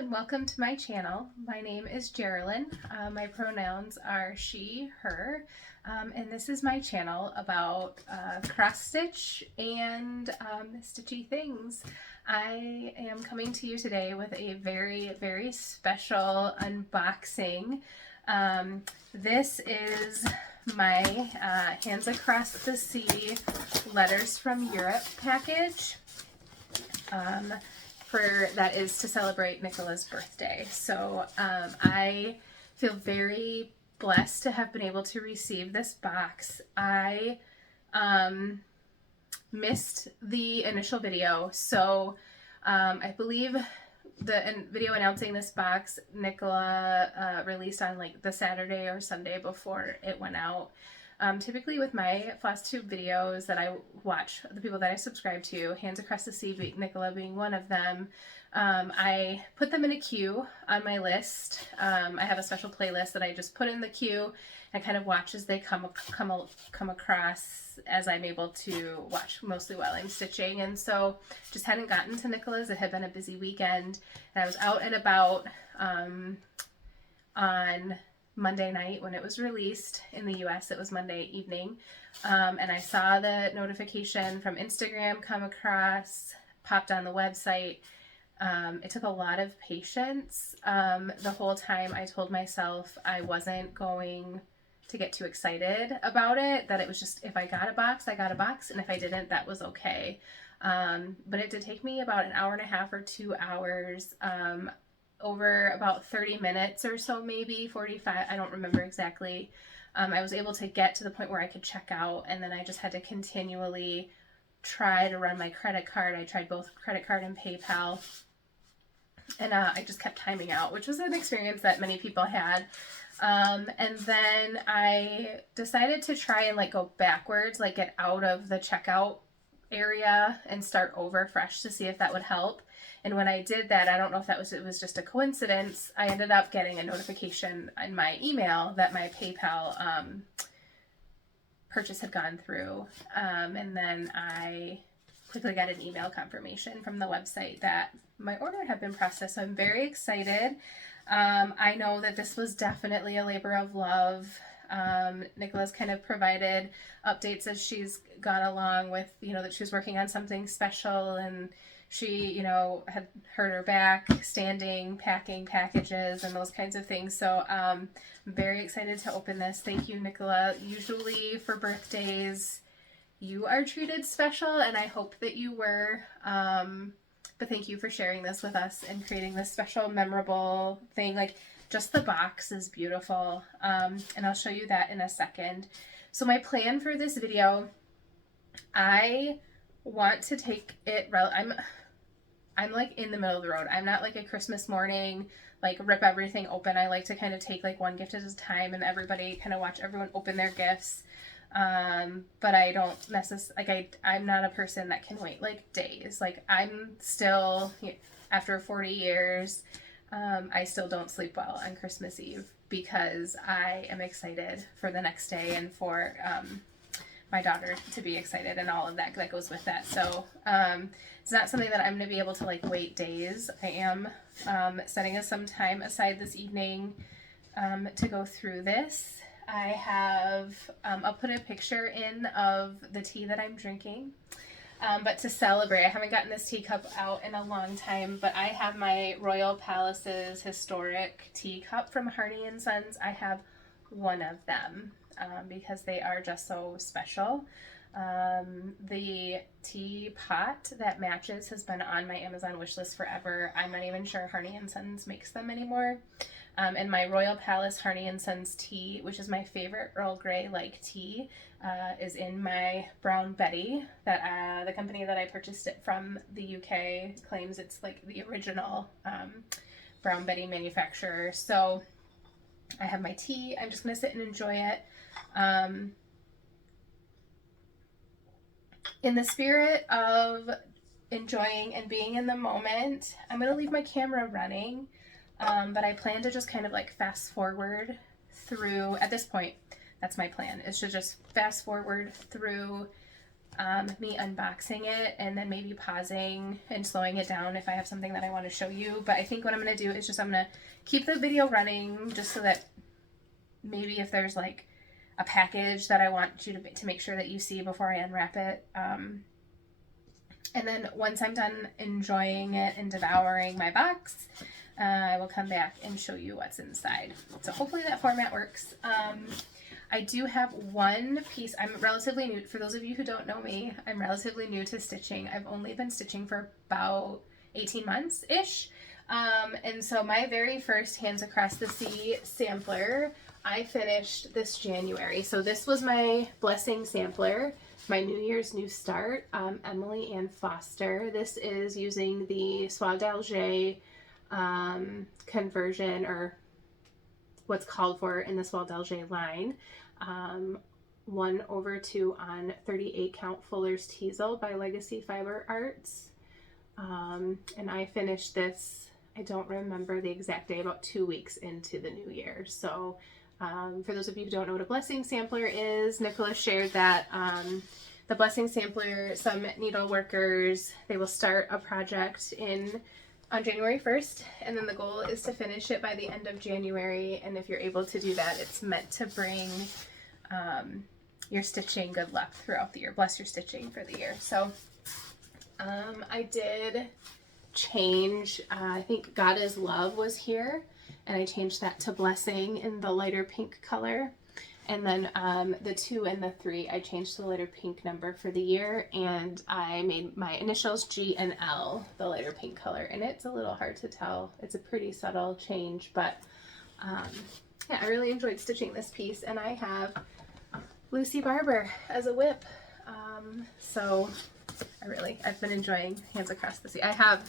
and welcome to my channel. My name is Geraldine. My pronouns are she, her, and this is my channel about cross stitch and stitchy things. I am coming to you today with a very, very special unboxing. This is my Hands Across the Sea Letters from Europe package. That is to celebrate Nicola's birthday. So I feel very blessed to have been able to receive this box. I missed the initial video, so I believe the video announcing this box Nicola released on like the Saturday or Sunday before it went out. Typically with my Flosstube videos that I watch, the people that I subscribe to, Hands Across the Sea, Nicola being one of them, I put them in a queue on my list. I have a special playlist that I just put in the queue and kind of watch as they come across as I'm able to watch, mostly while I'm stitching. And so just hadn't gotten to Nicola's. It had been a busy weekend, and I was out and about on Monday night when it was released. In the US it was Monday evening, and I saw the notification from Instagram come across, popped on the website. It took a lot of patience. The whole time I told myself I wasn't going to get too excited about it, that it was just, if I got a box, I got a box, and if I didn't, that was okay. But it did take me about an hour and a half or 2 hours, over about 30 minutes or so, maybe 45, I don't remember exactly. I was able to get to the point where I could check out, and then I just had to continually try to run my credit card. I tried both credit card and PayPal, and I just kept timing out, which was an experience that many people had. And then I decided to try and like go backwards, like get out of the checkout area and start over fresh to see if that would help. And when I did that, I don't know if it was just a coincidence, I ended up getting a notification in my email that my PayPal purchase had gone through. And then I quickly got an email confirmation from the website that my order had been processed. So I'm very excited. I know that this was definitely a labor of love. Nicola's kind of provided updates as she's gone along with, that she was working on something special, and she, had hurt her back standing, packing packages and those kinds of things. So I'm very excited to open this. Thank you, Nicola. Usually for birthdays, you are treated special, and I hope that you were. But thank you for sharing this with us and creating this special, memorable thing. Like, just the box is beautiful, and I'll show you that in a second. So my plan for this video, I want to take it, I'm like in the middle of the road. I'm not like a Christmas morning, like rip everything open. I like to kind of take like one gift at a time and everybody kind of watch everyone open their gifts. But I don't necessarily, like I'm not a person that can wait like days. Like I'm still, after 40 years, I still don't sleep well on Christmas Eve because I am excited for the next day and for my daughter to be excited and all of that goes with that. So it's not something that I'm going to be able to like wait days. I am setting some time aside this evening to go through this. I have, I'll put a picture in of the tea that I'm drinking. But to celebrate, I haven't gotten this teacup out in a long time, but I have my Royal Palace's historic teacup from Harney & Sons. I have one of them because they are just so special. The teapot that matches has been on my Amazon wish list forever. I'm not even sure Harney & Sons makes them anymore. And my Royal Palace Harney & Sons tea, which is my favorite Earl Grey like tea, is in my Brown Betty, that the company that I purchased it from, the UK, claims it's like the original Brown Betty manufacturer. So I have my tea. I'm just going to sit and enjoy it. In the spirit of enjoying and being in the moment, I'm going to leave my camera running, but I plan to just kind of like fast forward through, at this point, that's my plan, is to just fast forward through me unboxing it and then maybe pausing and slowing it down if I have something that I want to show you. But I think what I'm going to do is just I'm going to keep the video running just so that maybe if there's like a package that I want you to make sure that you see before I unwrap it. And then once I'm done enjoying it and devouring my box, I will come back and show you what's inside. So hopefully that format works. I do have one piece. I'm relatively new. For those of you who don't know me, I'm relatively new to stitching. I've only been stitching for about 18 months-ish. And so my very first Hands Across the Sea sampler, I finished this January. So this was my Blessing sampler, my New Year's New Start, Emily Ann Foster. This is using the Soie d'Alger conversion, or what's called for in the Soie d'Alger line. 1/2 on 38 count Fuller's Teasel by Legacy Fiber Arts. And I finished this, I don't remember the exact day, about 2 weeks into the new year. So for those of you who don't know what a Blessing sampler is, Nicola shared that the Blessing sampler, some needle workers, they will start a project on January 1st, and then the goal is to finish it by the end of January. And if you're able to do that, it's meant to bring your stitching good luck throughout the year. Bless your stitching for the year. So I did change, I think God is Love was here, and I changed that to Blessing in the lighter pink color. And then the 2 and the 3, I changed to the lighter pink number for the year, and I made my initials G and L the lighter pink color. And it's a little hard to tell. It's a pretty subtle change, but yeah, I really enjoyed stitching this piece. And I have Lucy Barber as a whip. So I've been enjoying Hands Across the Sea. I have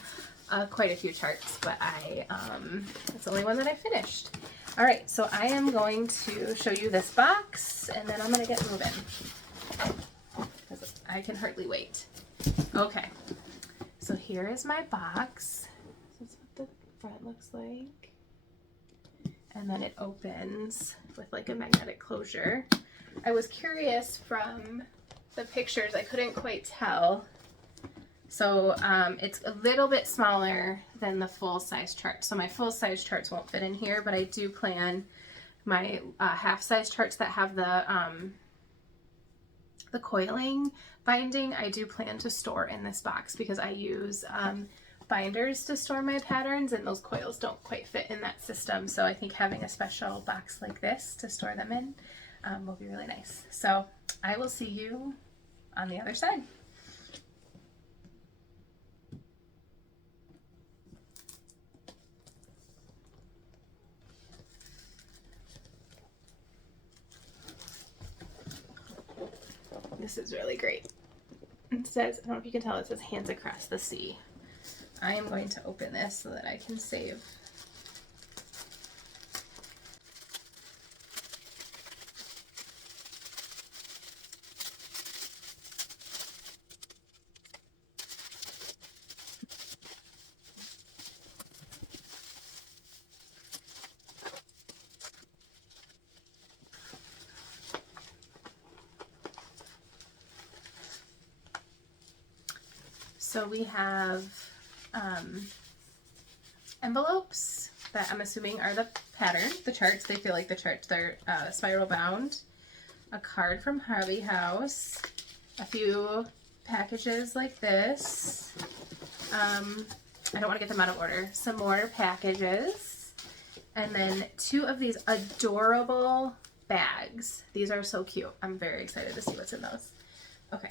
quite a few charts, but it's the only one that I finished. All right, so I am going to show you this box, and then I'm going to get moving, because I can hardly wait. Okay, so here is my box. This is what the front looks like. And then it opens with like a magnetic closure. I was curious from the pictures, I couldn't quite tell. So it's a little bit smaller than the full-size chart. So my full-size charts won't fit in here, but I do plan my half-size charts that have the coiling binding, I do plan to store in this box, because I use binders to store my patterns, and those coils don't quite fit in that system. So I think having a special box like this to store them in will be really nice. So I will see you on the other side. This is really great. It says, I don't know if you can tell, it says Hands Across the Sea. I am going to open this so that I can save. So we have envelopes that I'm assuming are the pattern, the charts. They feel like the charts. They're spiral bound. A card from Hobby House. A few packages like this. I don't want to get them out of order. Some more packages. And then 2 of these adorable bags. These are so cute. I'm very excited to see what's in those. Okay.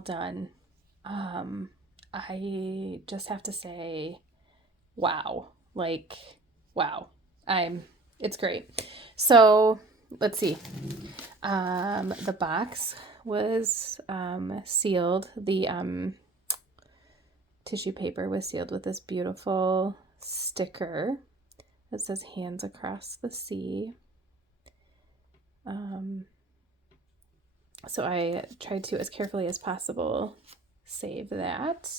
all done. I just have to say, wow. Like, wow. It's great. So let's see. The box was sealed. The tissue paper was sealed with this beautiful sticker that says "Hands Across the Sea." So I tried to, as carefully as possible, save that.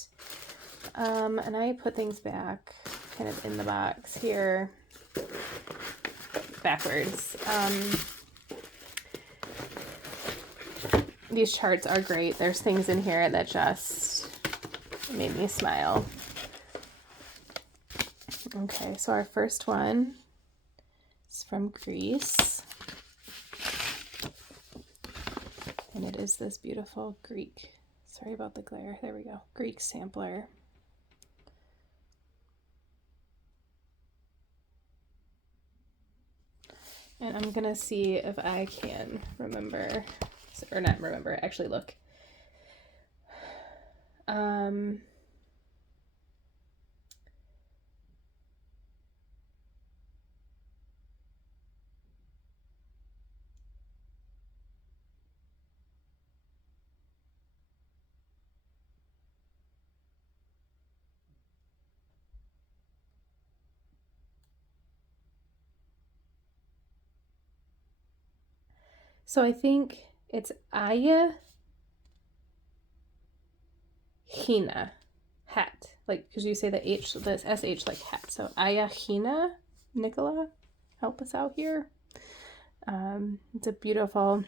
And I put things back kind of in the box here, backwards. These charts are great. There's things in here that just made me smile. Okay, so our first one is from Greece. And it is this beautiful Greek, sorry about the glare, there we go, Greek sampler. And I'm gonna see if I can remember, or not remember, actually look. So I think it's Aya Hina, hat, like, because you say the H, the SH like hat. So Aya Hina, Nicola, help us out here. It's a beautiful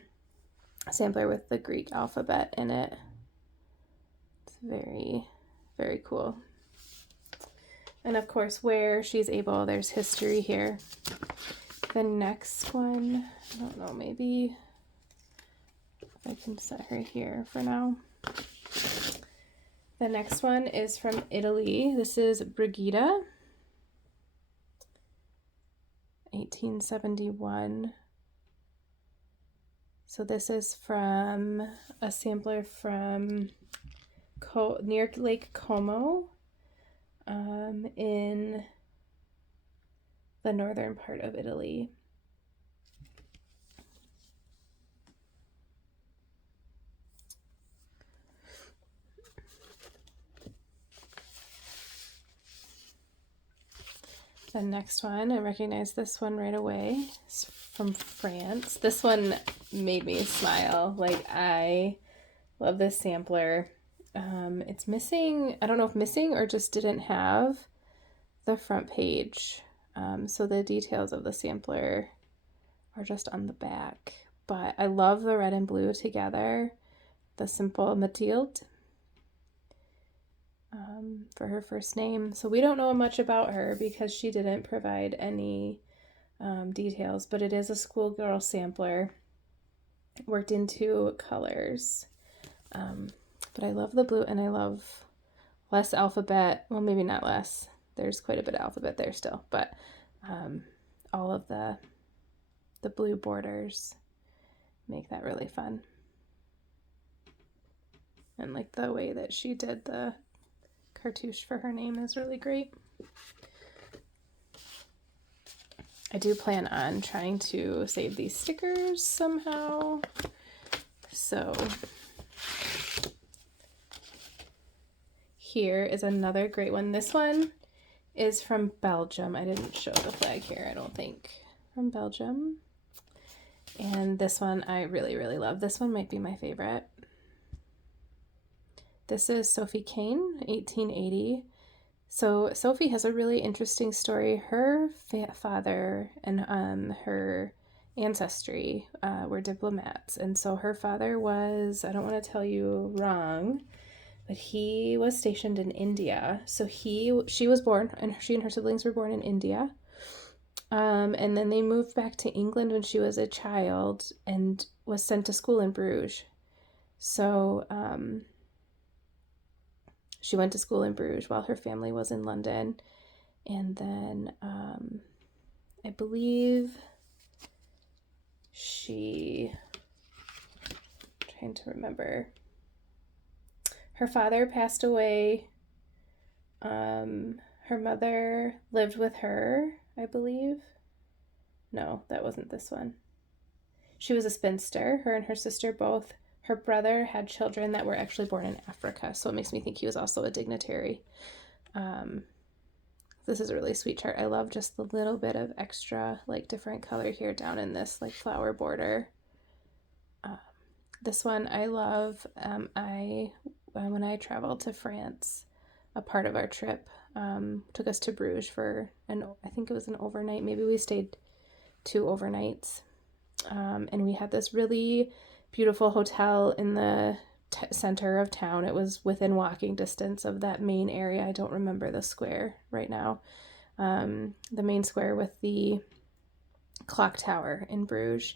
sampler with the Greek alphabet in it. It's very, very cool. And of course, where she's able, there's history here. The next one, I don't know, maybe if I can set her here for now. The next one is from Italy. This is Brigida, 1871. So this is from a sampler from near Lake Como, in the northern part of Italy. The next one, I recognize this one right away. It's from France. This one made me smile. Like, I love this sampler. It's missing, I don't know if missing or just didn't have the front page. So the details of the sampler are just on the back. But I love the red and blue together. The simple Mathilde for her first name. So we don't know much about her because she didn't provide any details, but it is a schoolgirl sampler worked into colors. But I love the blue, and I love less alphabet. Well, maybe not less. There's quite a bit of alphabet there still, but all of the blue borders make that really fun. And like the way that she did the cartouche for her name is really great. I do plan on trying to save these stickers somehow. So here is another great one. This one is from Belgium. I didn't show the flag here, I don't think. From Belgium. And this one I really, really love. This one might be my favorite. This is Sophie Kane, 1880. So Sophie has a really interesting story. Her father and her ancestry were diplomats. And so her father was, I don't want to tell you wrong, but he was stationed in India. So she was born, and she and her siblings were born in India. And then they moved back to England when she was a child and was sent to school in Bruges. So she went to school in Bruges while her family was in London. And then I believe trying to remember, Her father passed away. Her mother lived with her, I believe. No, that wasn't this one. She was a spinster, her and her sister both. Her brother had children that were actually born in Africa, so it makes me think he was also a dignitary. This is a really sweet chart. I love just the little bit of extra, like, different color here down in this, like, flower border. This one I love. When I traveled to France, a part of our trip took us to Bruges for I think it was an overnight. Maybe we stayed 2 overnights. And we had this really beautiful hotel in the center of town. It was within walking distance of that main area. I don't remember the square right now. The main square with the clock tower in Bruges.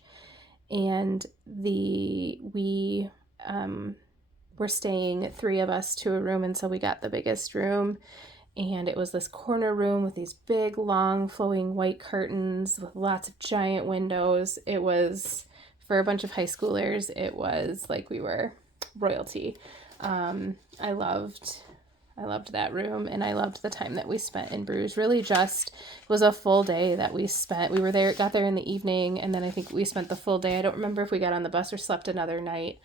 And we were staying 3 of us to a room, and so we got the biggest room. And it was this corner room with these big, long, flowing white curtains with lots of giant windows. It was, for a bunch of high schoolers, it was like we were royalty. I loved that room, and I loved the time that we spent in Bruges. Really just was a full day that we spent. We were there, got there in the evening, and then I think we spent the full day. I don't remember if we got on the bus or slept another night.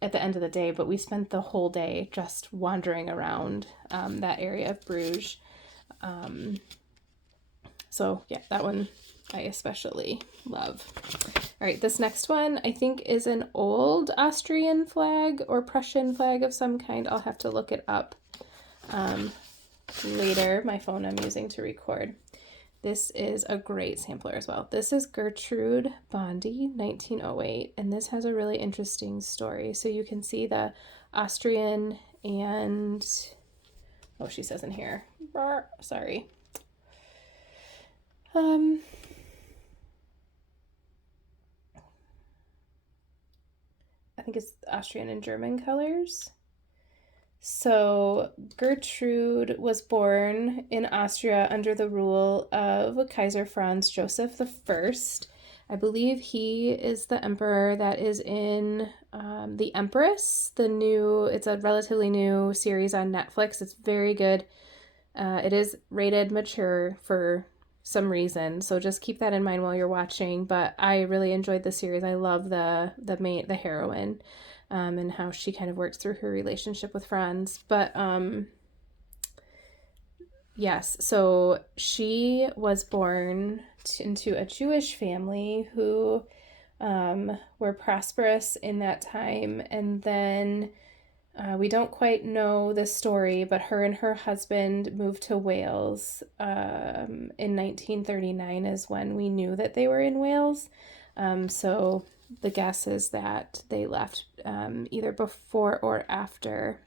At the end of the day, but we spent the whole day just wandering around that area of Bruges. So yeah, that one I especially love. All right, this next one I think is an old Austrian flag or Prussian flag of some kind. I'll have to look it up later. My phone I'm using to record. This is a great sampler as well. This is Gertrude Bondi, 1908, and this has a really interesting story. So you can see the Austrian and, oh, she says in here, sorry. I think it's Austrian and German colors. So Gertrude was born in Austria under the rule of Kaiser Franz Joseph I. I believe he is the emperor that is in The Empress, it's a relatively new series on Netflix. It's very good. It is rated mature for some reason, so just keep that in mind while you're watching. But I really enjoyed the series. I love the heroine. And how she kind of works through her relationship with Franz. But yes, so she was born into a Jewish family who were prosperous in that time. And then we don't quite know the story, but her and her husband moved to Wales in 1939 is when we knew that they were in Wales. So the guess is that they left either before or after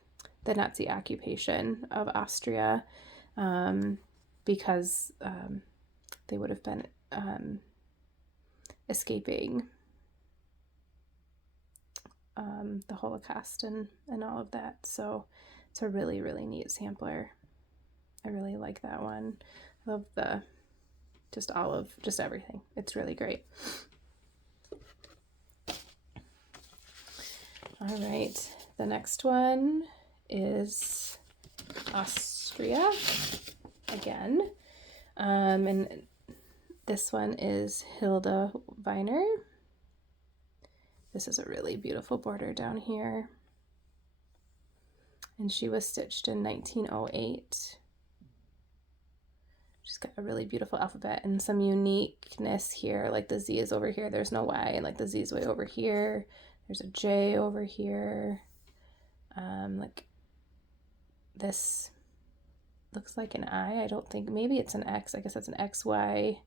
the Nazi occupation of Austria because they would have been escaping the Holocaust and all of that. So it's a really, really neat sampler. I really like that one. I love just everything. It's really great. All right, the next one is Austria again. And this one is Hilda Weiner. This is a really beautiful border down here. And she was stitched in 1908. She's got a really beautiful alphabet and some uniqueness here. Like the Z is over here, there's no Y, and like the Z is way over here. There's a J over here. Like this looks like an I. I don't think, maybe it's an X. I guess that's an XY.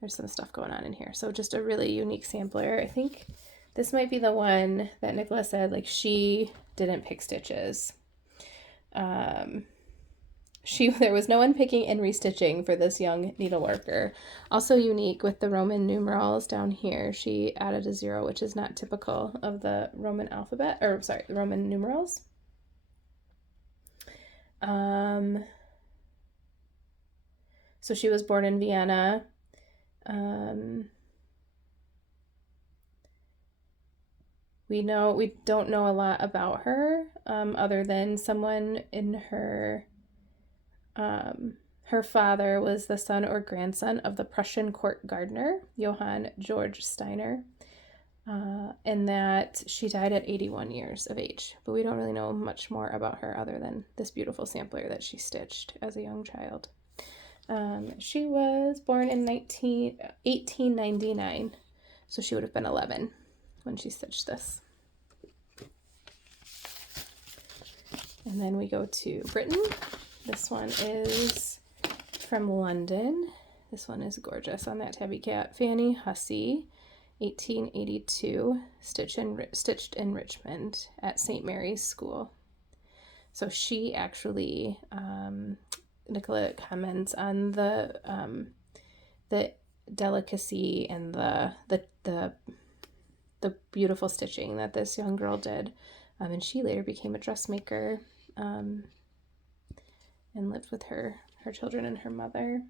There's some stuff going on in here. So just a really unique sampler. I think this might be the one that Nicola said, like, she didn't pick stitches. There was no one picking and restitching for this young needleworker. Also unique with the Roman numerals down here. She added a 0, which is not typical of the Roman alphabet, the Roman numerals. So she was born in Vienna. We don't know a lot about her, other than someone in her father was the son or grandson of the Prussian court gardener, Johann Georg Steiner, and that she died at 81 years of age. But we don't really know much more about her other than this beautiful sampler that she stitched as a young child. She was born in 1899, so she would have been 11 when she stitched this. And then we go to Britain. This one is from London. This one is gorgeous on that tabby cat. Fanny Hussey, 1882, stitched in Richmond at St. Mary's School. So she actually, Nicola comments on the delicacy and the beautiful stitching that this young girl did, and she later became a dressmaker, and lived with her children and her mother.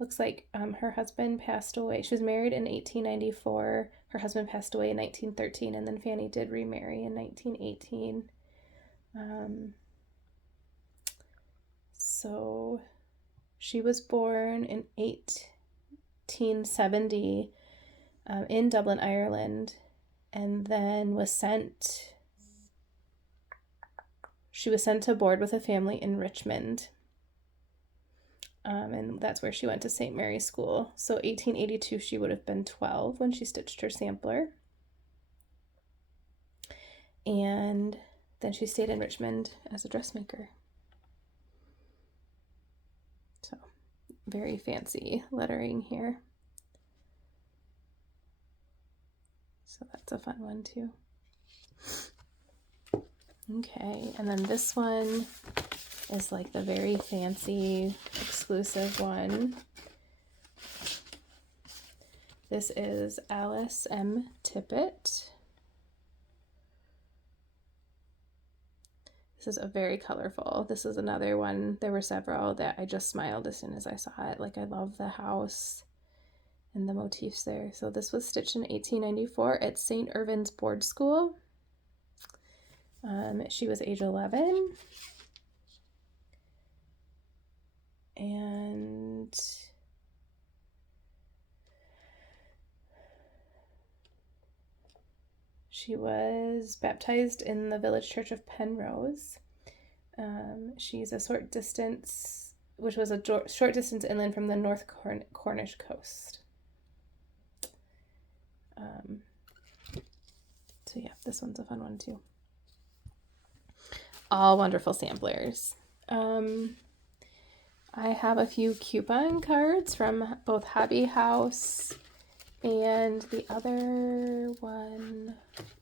Looks like her husband passed away. She was married in 1894. Her husband passed away in 1913, and then Fanny did remarry in 1918. So she was born in 1870 in Dublin, Ireland, and then she was sent to board with a family in Richmond. And that's where she went to St. Mary's School. So 1882, she would have been 12 when she stitched her sampler. And then she stayed in Richmond as a dressmaker. So very fancy lettering here. So that's a fun one too. Okay, and then this one is like the very fancy exclusive one. This is Alice M. Tippett. This is a very colorful. This is another one. There were several that I just smiled as soon as I saw it. Like, I love the house and the motifs there. So this was stitched in 1894 at St. Irvin's Board School. She was age 11. And she was baptized in the village church of Penrose. She's a short distance, which was a short distance inland from the North Cornish coast. So yeah, this one's a fun one too. All wonderful samplers. I have a few coupon cards from both Hobby House, and the other one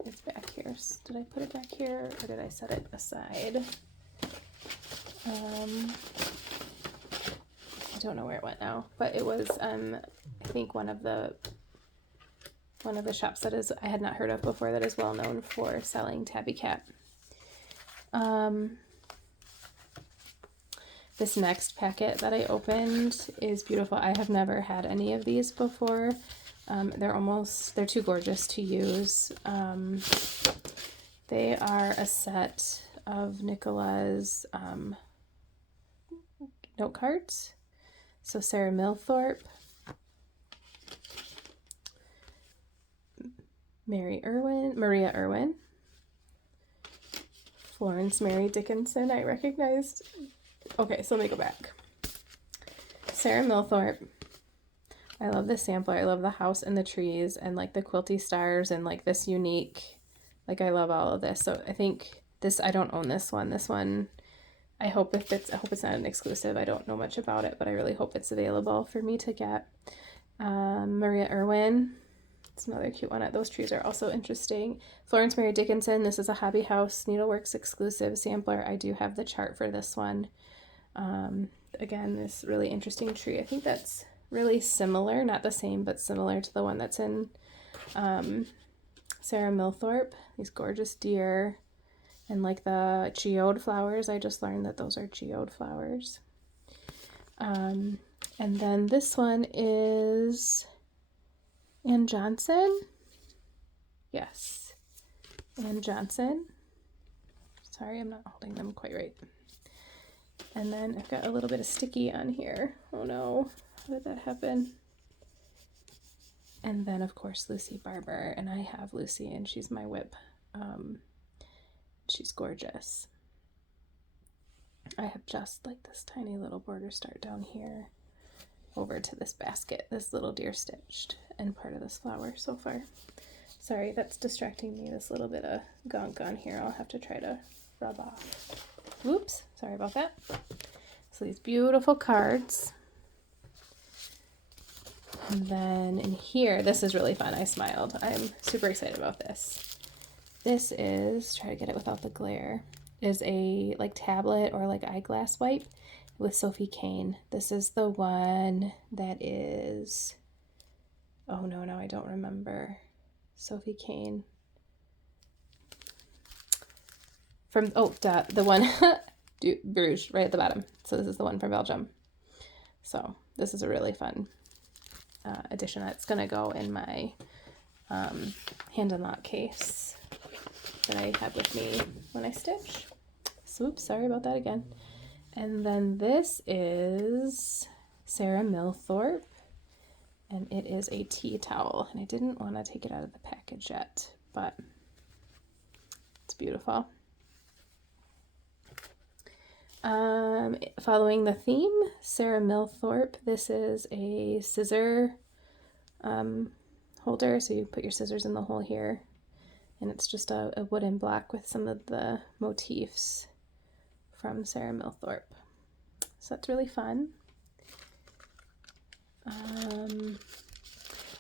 is back here. Did I put it back here, or did I set it aside? I don't know where it went now, but it was I think one of the shops that I had not heard of before, that is well known for selling tabby cat. This next packet that I opened is beautiful. I have never had any of these before. They're too gorgeous to use. They are a set of Nicola's note cards. So Sarah Millthorpe, Maria Irwin, Florence Mary Dickinson, I recognized. Okay, so let me go back. Sarah Millthorpe. I love this sampler. I love the house and the trees and like the quilty stars and like this unique, like I love all of this. So I think this, I don't own this one. This one, I hope it's not an exclusive. I don't know much about it, but I really hope it's available for me to get. Maria Irwin. It's another cute one. Those trees are also interesting. Florence Mary Dickinson. This is a Hobby House Needleworks exclusive sampler. I do have the chart for this one. Again, this really interesting tree. I think that's really similar, not the same, but similar to the one that's in Sarah Millthorpe. These gorgeous deer. And like the geode flowers, I just learned that those are geode flowers. And then this one is Ann Johnson. Yes, Ann Johnson. Sorry, I'm not holding them quite right. And then I've got a little bit of sticky on here. Oh no, how did that happen? And then of course Lucy Barber, and I have Lucy and she's my whip. She's gorgeous. I have just like this tiny little border start down here over to this basket, this little deer stitched, and part of this flower so far. Sorry, that's distracting me, this little bit of gunk on here. I'll have to try to rub off. Whoops, sorry about that. So these beautiful cards. And then in here, this is really fun. I smiled. I'm super excited about this. This is, try to get it without the glare, is a like tablet or like eyeglass wipe with Sophie Kane. This is the one that is, oh no, now I don't remember. Sophie Kane. From, oh, the one, Bruges, right at the bottom. So this is the one from Belgium. So this is a really fun edition. That's going to go in my hand and lock case that I have with me when I stitch. So, oops, sorry about that again. And then this is Sarah Millthorpe, and it is a tea towel. And I didn't want to take it out of the package yet, but it's beautiful. Following the theme, Sarah Millthorpe, this is a scissor holder, so you put your scissors in the hole here, and it's just a wooden block with some of the motifs from Sarah Millthorpe. So that's really fun.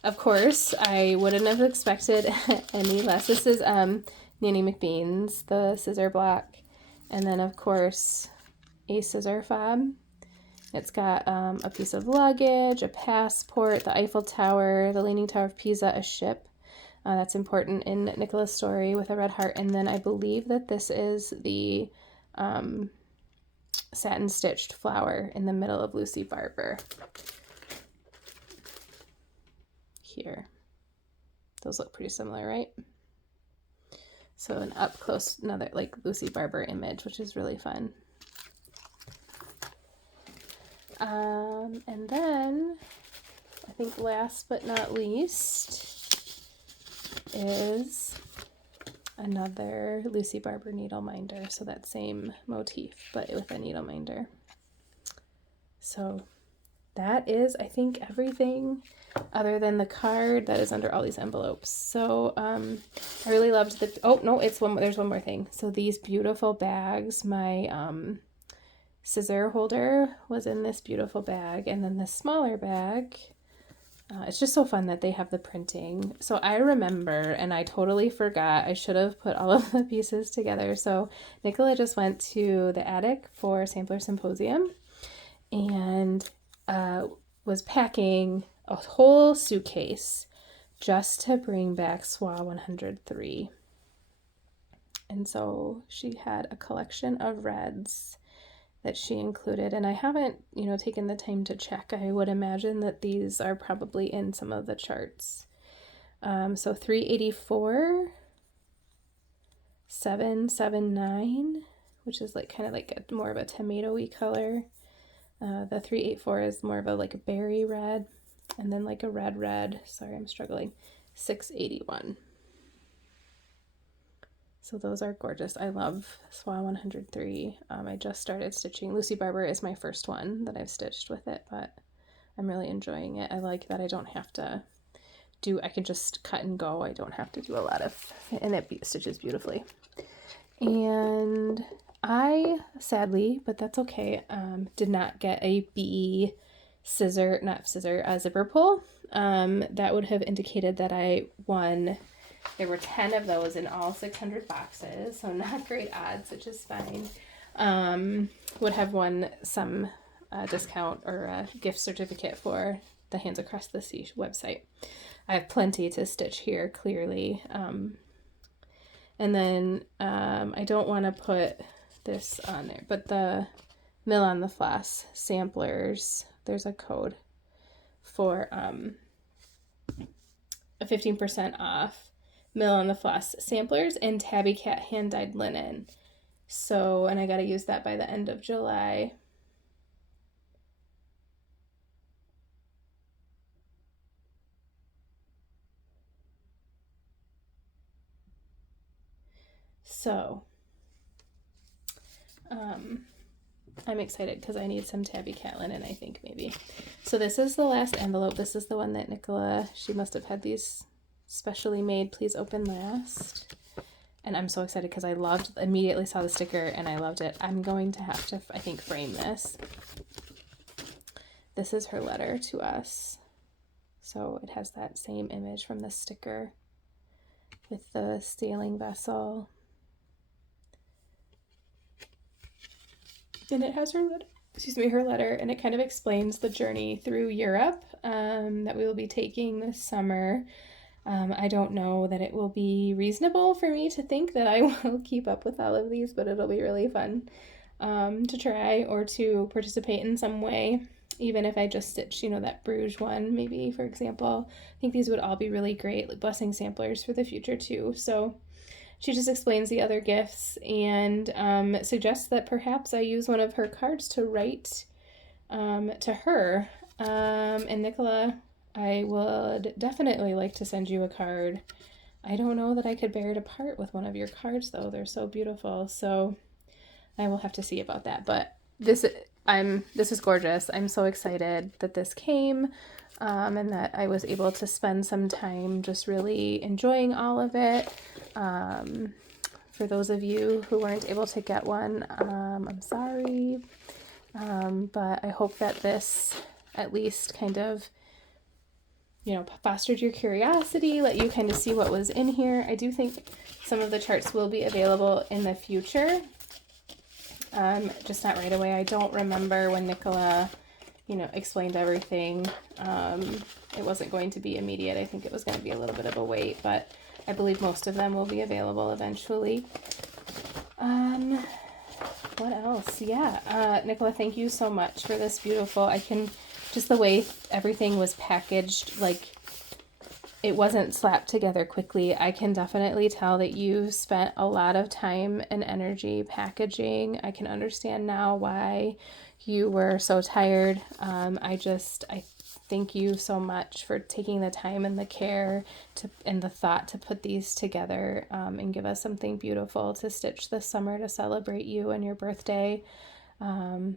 Of course, I wouldn't have expected any less. This is Nanny McBean's, the scissor block, and then of course a scissor fob. It's got a piece of luggage, a passport, the Eiffel Tower, the Leaning Tower of Pisa, a ship. That's important in Nicola's story with a red heart. And then I believe that this is the satin stitched flower in the middle of Lucy Barber. Here. Those look pretty similar, right? So an up close, another like Lucy Barber image, which is really fun. And then I think last but not least is another Lucy Barber needle minder. So that same motif, but with a needle minder. So that is, I think, everything other than the card that is under all these envelopes. So I really loved the, oh no, it's one, there's one more thing. So these beautiful bags, my scissor holder was in this beautiful bag, and then the smaller bag, it's just so fun that they have the printing. So I remember, and I totally forgot, I should have put all of the pieces together. So Nicola just went to the attic for Sampler Symposium and was packing a whole suitcase just to bring back SWA 103. And so she had a collection of reds that she included, and I haven't, taken the time to check. I would imagine that these are probably in some of the charts. So 384, 779, which is like kind of like a more of a tomato-y color. The 384 is more of a like a berry red, and then like a red. Sorry, I'm struggling. 681. So those are gorgeous. I love SWA 103. I just started stitching. Lucy Barber is my first one that I've stitched with it, but I'm really enjoying it. I like that I don't have to I can just cut and go. I don't have to do a lot of, and it stitches beautifully. And I, sadly, but that's okay, did not get a B zipper pull. That would have indicated that I won. There were 10 of those in all 600 boxes, so not great odds, which is fine. Would have won some discount or a gift certificate for the Hands Across the Sea website. I have plenty to stitch here, clearly. And then I don't want to put this on there, but the Mill on the Floss samplers, there's a code for a 15% off Mill on the Floss samplers and Tabby Cat hand-dyed linen. So, and I got to use that by the end of July. So, I'm excited because I need some Tabby Cat linen, I think, maybe. So this is the last envelope. This is the one that Nicola, she must have had these specially made. Please open last. And I'm so excited because I immediately saw the sticker and I loved it. I'm going to have to, I think, frame this. This is her letter to us. So it has that same image from the sticker with the sailing vessel. And it has her letter, and it kind of explains the journey through Europe that we will be taking this summer. I don't know that it will be reasonable for me to think that I will keep up with all of these, but it'll be really fun to try or to participate in some way, even if I just stitch, that Bruges one, maybe, for example. I think these would all be really great blessing samplers for the future, too. So she just explains the other gifts and suggests that perhaps I use one of her cards to write to her. And Nicola, I would definitely like to send you a card. I don't know that I could bear to part with one of your cards, though. They're so beautiful. So I will have to see about that. But this is gorgeous. I'm so excited that this came. And that I was able to spend some time just really enjoying all of it. For those of you who weren't able to get one, I'm sorry. But I hope that this at least kind of, fostered your curiosity, let you kind of see what was in here. I do think some of the charts will be available in the future. Just not right away. I don't remember when Nicola explained everything. It wasn't going to be immediate. I think it was going to be a little bit of a wait, but I believe most of them will be available eventually. What else? Yeah. Nicola, thank you so much for this beautiful, just the way everything was packaged, like it wasn't slapped together quickly. I can definitely tell that you spent a lot of time and energy packaging. I can understand now why you were so tired. I thank you so much for taking the time and the care and the thought to put these together and give us something beautiful to stitch this summer to celebrate you and your birthday. I'm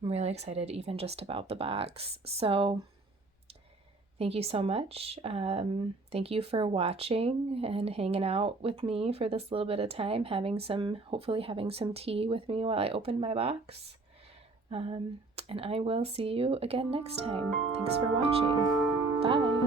really excited even just about the box. So thank you so much. Thank you for watching and hanging out with me for this little bit of time, hopefully having some tea with me while I open my box. And I will see you again next time. Thanks for watching. Bye.